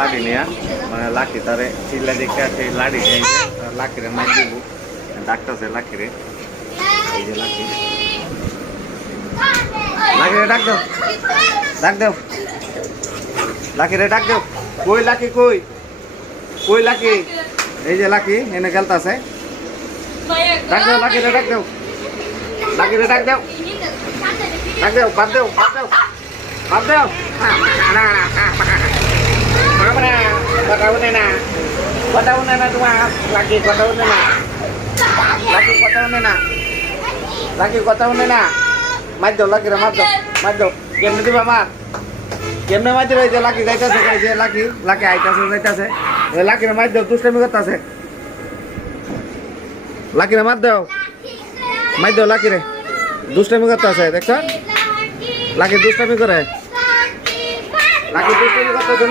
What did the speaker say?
লাড়ি নিয়ে মানে লাকি তারে চিল্লা দেখে সেই লাড়ি নিয়ে লাকিরে মাই দিব ডাকতেছে লাকিরে এই যে লাকি লাকিরে ডাক দাও ডাক দাও লাকিরে ডাক দাও কই লাকি কই কই লাকি এই যে লাকি এনে খেলতেছে ডাক দাও লাকিরে ডাক দাও লাকিরে ডাক দাও ডাক দাও বাদ দাও বাদ দাও বাদ দাও কথা শুনে না তোমার লাকি কথা শুনে না লাকি কথা শুনে না লাকি কথা শুনে না মার দাও লাকিরে মার দাও কেমনে দিবা মা কেমনে মার দিবে যে লাকি যাইতেছে যে লাকি লাকি আইতাছে যাইতাছে লাকিরে মার দাও দুষ্টামি করতেছে লাকিরে মার দাও লাকিরে দুষ্টামি করতেছে দেখছ লাকি দুষ্টামি করে লাকি দুষ্টামি করতেছে না